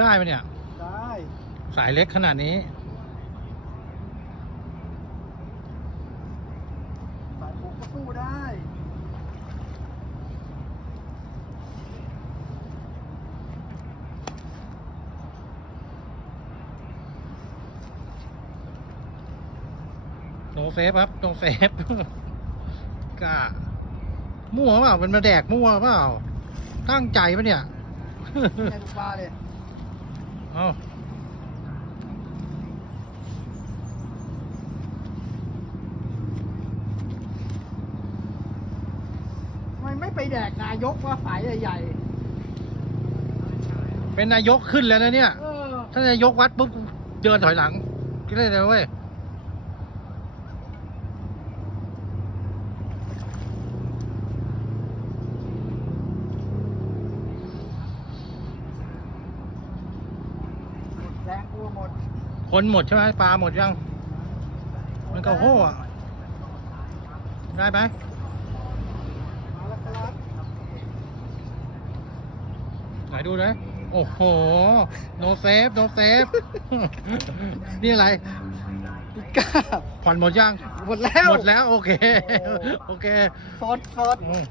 ได้ไหมเนี่ย ได้สายเล็กขนาดนี้ สายผมก็สู้ได้โนเซฟครับโนเซฟกล้ามั่วเปล่าเป็นมาแดกมั่วเปล่าตั้งใจปะเนี่ย แค่ทุกปลาเลย เอ้าทำไมไม่ไปแดกนายกว่าสายใหญ่เป็นนายกขึ้นแล้วนะเนี่ย ๆเออ ถ้านายกวัดปุ๊บเดินถอยหลังก็ได้เลยเว้ย งกลัวหมดคนหมดใช่ไหมปลาหมดยัง มันก็โห่อะได้ไหมมาแล้วครับไหนดูเลยโอ้โห โนเซฟ โนเซฟ นี่อะไรกล้าผ่อนหมดยัง หมดแล้วหมดแล้ว โอเค โอเคฟดฟดอืม